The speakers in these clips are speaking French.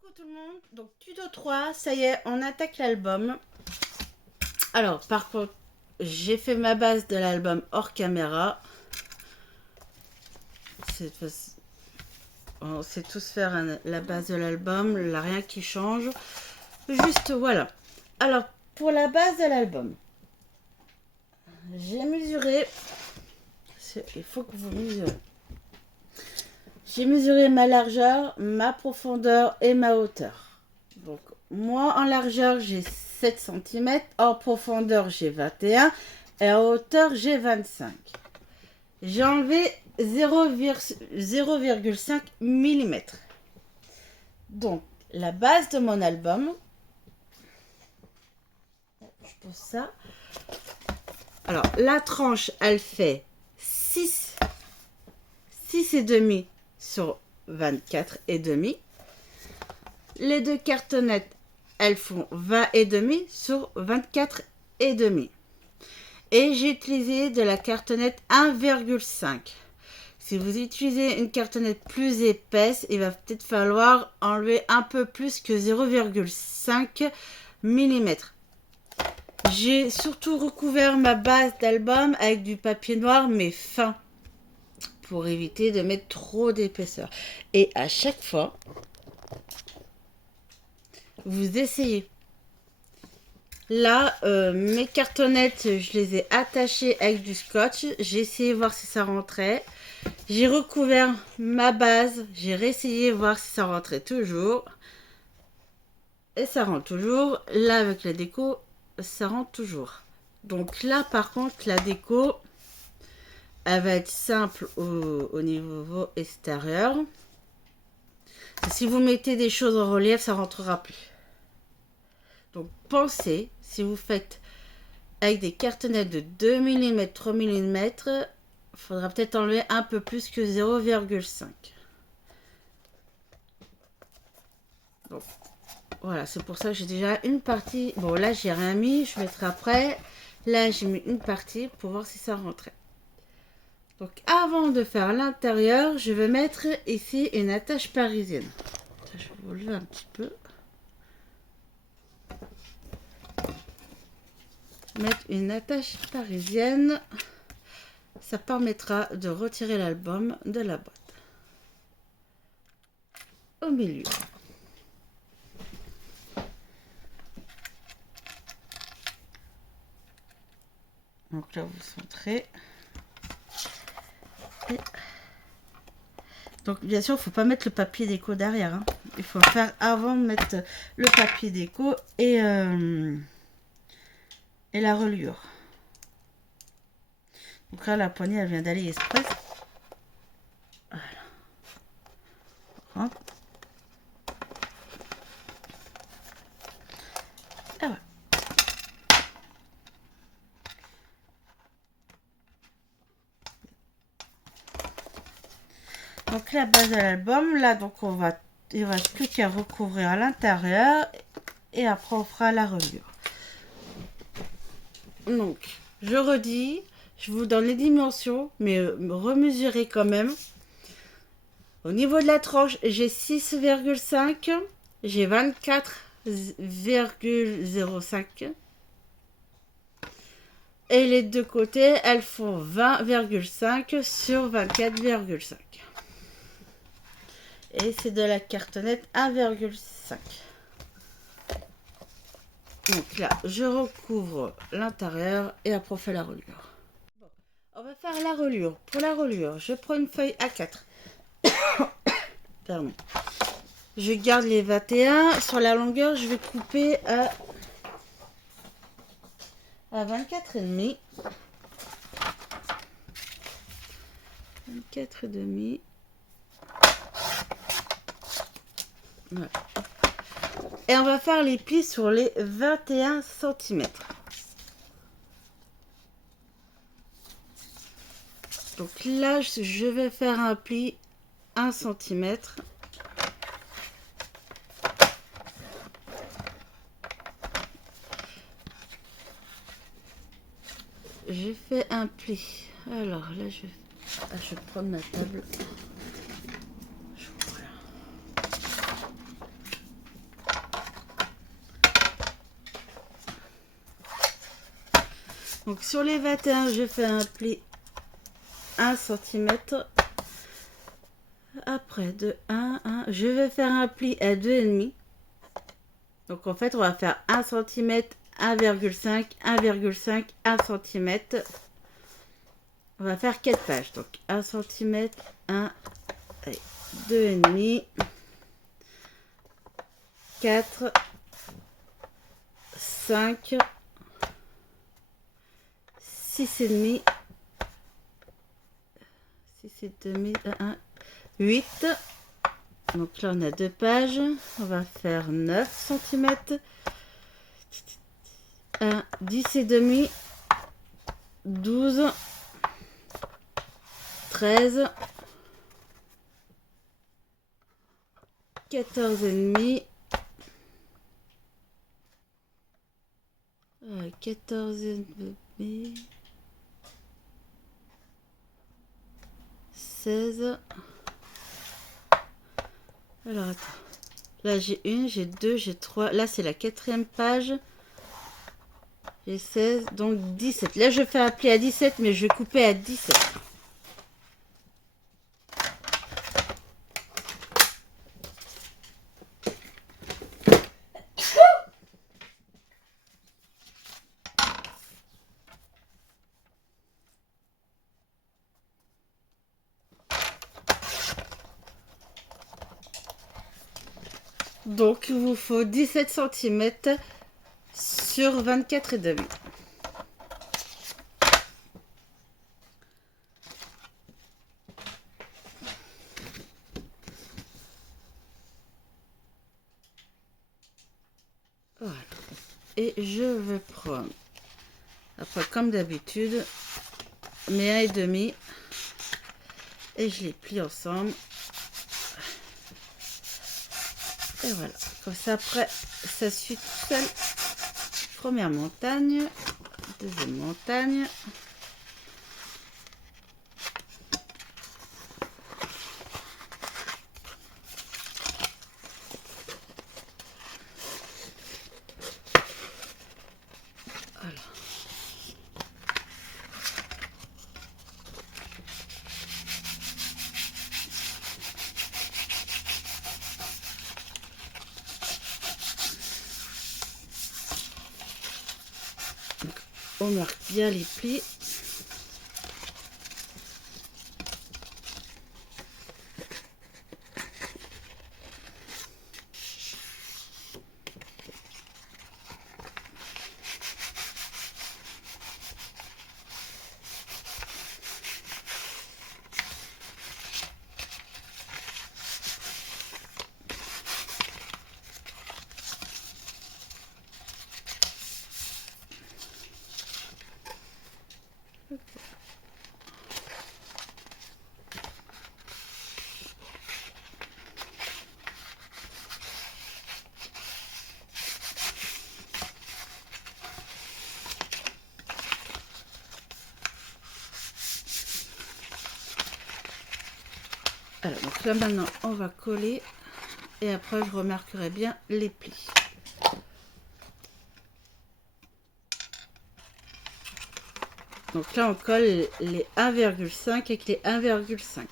Coucou tout le monde, donc tuto 3, ça y est, on attaque l'album. Alors par contre, j'ai fait ma base de l'album hors caméra. On sait tous faire la base de l'album, il n'y a rien qui change. Juste voilà. Alors pour la base de l'album, j'ai mesuré, il faut que vous mesurez. J'ai mesuré ma largeur, ma profondeur et ma hauteur. Donc, moi, en largeur, j'ai 7 cm. En profondeur, j'ai 21. Et en hauteur, j'ai 25. J'ai enlevé 0,5 mm. Donc, la base de mon album. Je pose ça. Alors, la tranche, elle fait 6,5 sur 24,5. Les deux cartonnettes, elles font 20,5 sur 24,5. Et j'ai utilisé de la cartonnette 1,5. Si vous utilisez une cartonnette plus épaisse, il va peut-être falloir enlever un peu plus que 0,5 mm. J'ai surtout recouvert ma base d'album avec du papier noir mais fin, pour éviter de mettre trop d'épaisseur. Et à chaque fois, vous essayez. Là, mes cartonnettes, je les ai attachées avec du scotch. J'ai essayé de voir si ça rentrait. J'ai recouvert ma base. J'ai réessayé de voir si ça rentrait toujours. Et ça rentre toujours. Là, avec la déco, ça rentre toujours. Donc là, par contre, la déco, elle va être simple au niveau extérieur. Si vous mettez des choses en relief, ça rentrera plus. Donc pensez, si vous faites avec des cartonnettes de 2 mm, 3 mm, il faudra peut-être enlever un peu plus que 0,5. Donc voilà, c'est pour ça que j'ai déjà une partie. Bon là j'ai rien mis, je mettrai après. Là j'ai mis une partie pour voir si ça rentrait. Donc avant de faire l'intérieur, je vais mettre ici une attache parisienne. Je vais vous lever un petit peu. Mettre une attache parisienne, ça permettra de retirer l'album de la boîte. Au milieu. Donc là vous centrez. Et... donc bien sûr il ne faut pas mettre le papier déco derrière, hein. Il faut le faire avant de mettre le papier déco et la reliure. Donc là la poignée elle vient d'aller express. Voilà. Hop. Et voilà. Donc la base de l'album, là donc il ne reste plus qu'à recouvrir à l'intérieur et après on fera la reliure. Donc je redis, je vous donne les dimensions, mais remesurez quand même. Au niveau de la tranche, j'ai 6,5, j'ai 24,05. Et les deux côtés, elles font 20,5 sur 24,5. Et c'est de la cartonnette 1,5. Donc là, je recouvre l'intérieur et après on fait la reliure. Bon, on va faire la reliure. Pour la reliure, je prends une feuille A4. Pardon. Je garde les 21. Sur la longueur, je vais couper à 24,5. 24,5. Voilà. Et on va faire les plis sur les 21 cm. Donc là, je vais faire un pli 1 cm. J'ai fait un pli. Alors là, je vais prendre ma table. Voilà. Donc sur les 21, je fais un pli 1 cm. Après de 1, je vais faire un pli à 2,5. Donc en fait, on va faire 1 cm, 1,5, 1,5, 1 cm. On va faire 4 pages. Donc 1 cm, 1, 2,5, 4, 5, 6,5, 6,5, 1, 8. Donc là, on a 2 pages. On va faire 9 cm. 1, 10,5, 12, 13, 14,5, 14,5, 16. Alors attends. Là j'ai 1, j'ai 2, j'ai 3. Là c'est la 4e page. J'ai 16, donc 17. Là je fais un pli à 17, mais je vais couper à 17. Donc il vous faut 17 cm sur 24,5. Voilà. Et je vais prendre, après comme d'habitude, mes 1,5 et je les plie ensemble. Et voilà, comme ça après ça suit tout seul. Première montagne, deuxième montagne. Voilà. On marque bien les plis. Alors, donc là maintenant on va coller et après je remarquerai bien les plis. Donc là on colle les 1,5 avec les 1,5.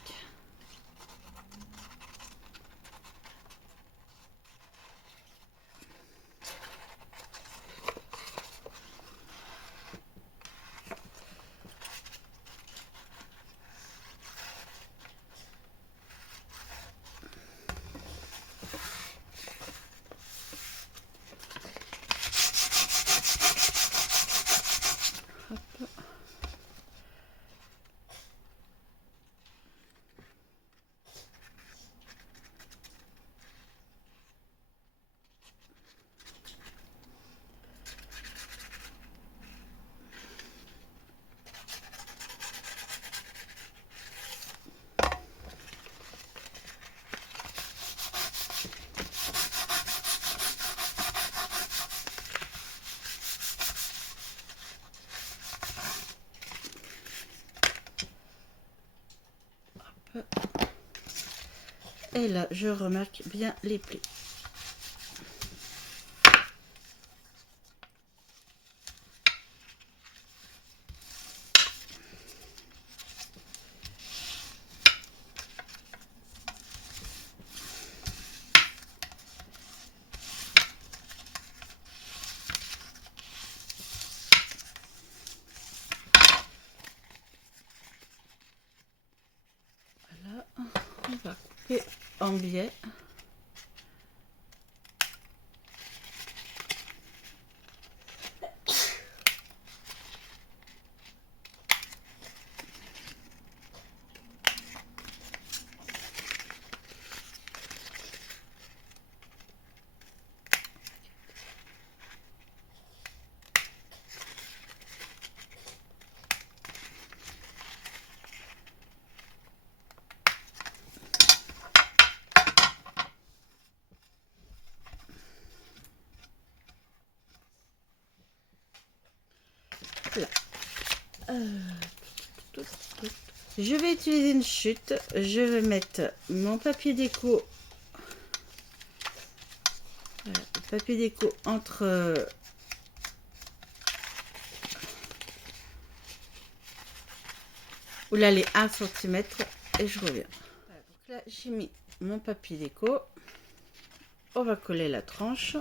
Et là, je remarque bien les plis. on va couper en biais. Voilà. Je vais utiliser une chute. Je vais mettre mon papier déco. Voilà, le papier déco entre oula les 1 cm et je reviens. Voilà, donc là j'ai mis mon papier déco. On va coller la tranche.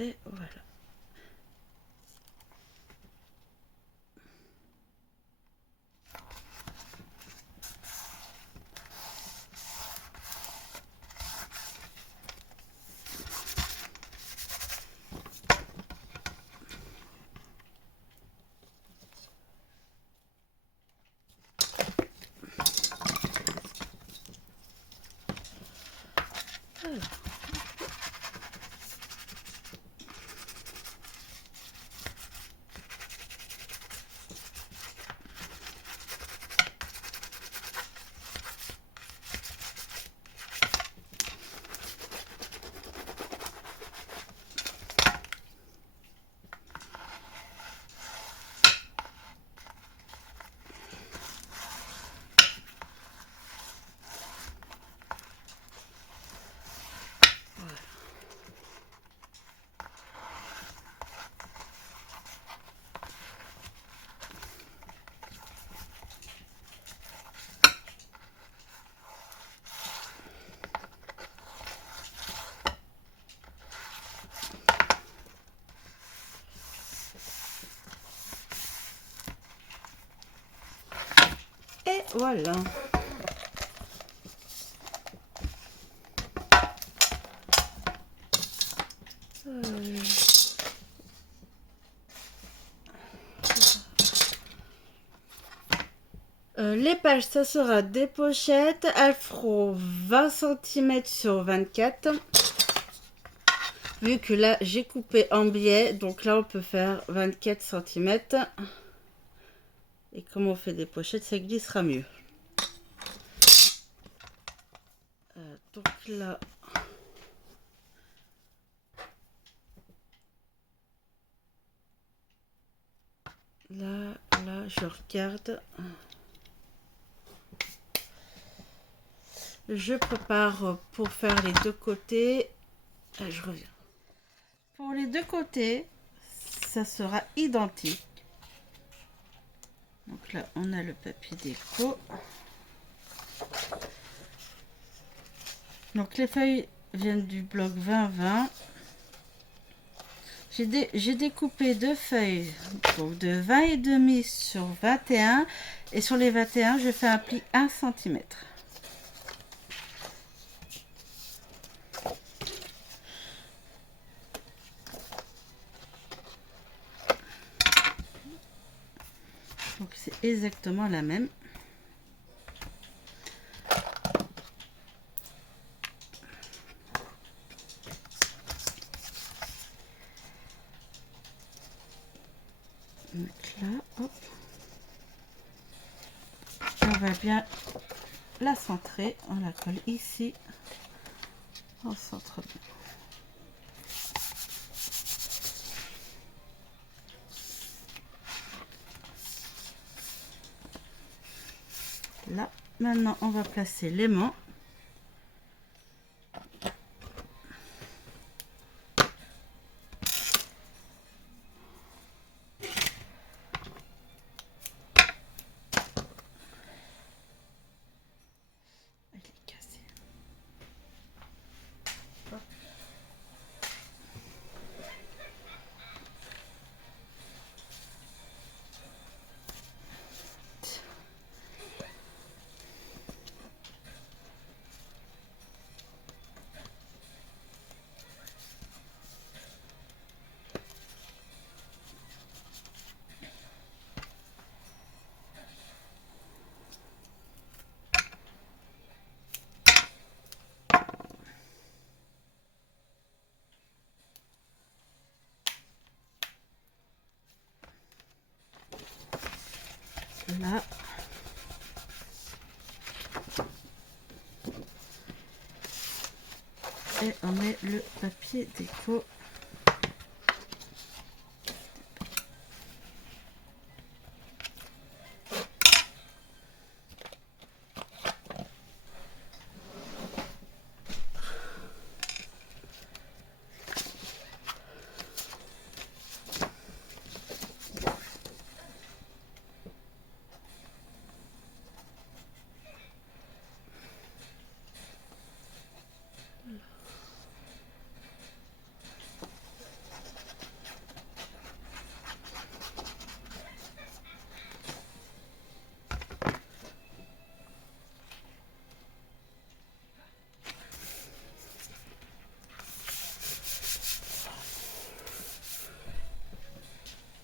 Et voilà. Et voilà. Les pages, ça sera des pochettes. Elles feront 20 cm sur 24. Vu que là, j'ai coupé en biais. Donc là, on peut faire 24 cm. Et comme on fait des pochettes, ça glissera mieux. Donc là... Là, je regarde. Je prépare pour faire les deux côtés. Je reviens. Pour les deux côtés, ça sera identique. Donc là, on a le papier déco. Donc les feuilles viennent du bloc 20-20. J'ai découpé deux feuilles donc de 20 et demi sur 21 et sur les 21 je fais un pli 1 cm. Donc c'est exactement la même. Donc là, hop. on va bien la centrer. On la colle ici. On centre bien. Là, maintenant, on va placer l'aimant. Il est cassé. Là. Et on met le papier déco.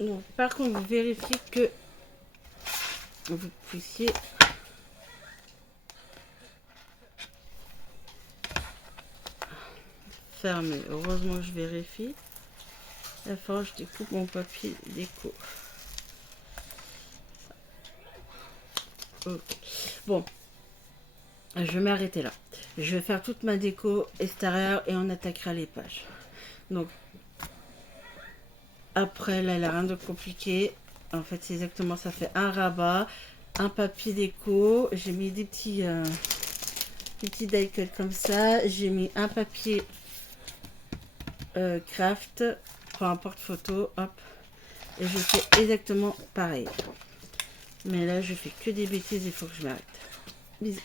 Donc, par contre, vous vérifiez que vous puissiez fermer. Heureusement que je vérifie. Il faut que je découpe mon papier déco. Ok. Bon, je vais m'arrêter là. Je vais faire toute ma déco extérieure et on attaquera les pages. Donc, après, là, il n'y a rien de compliqué. En fait, c'est exactement ça. Fait un rabat, un papier déco. J'ai mis des petits die cut comme ça. J'ai mis un papier craft pour un porte-photo. Hop. Et je fais exactement pareil. Mais là, je fais que des bêtises. Il faut que je m'arrête. Bisous.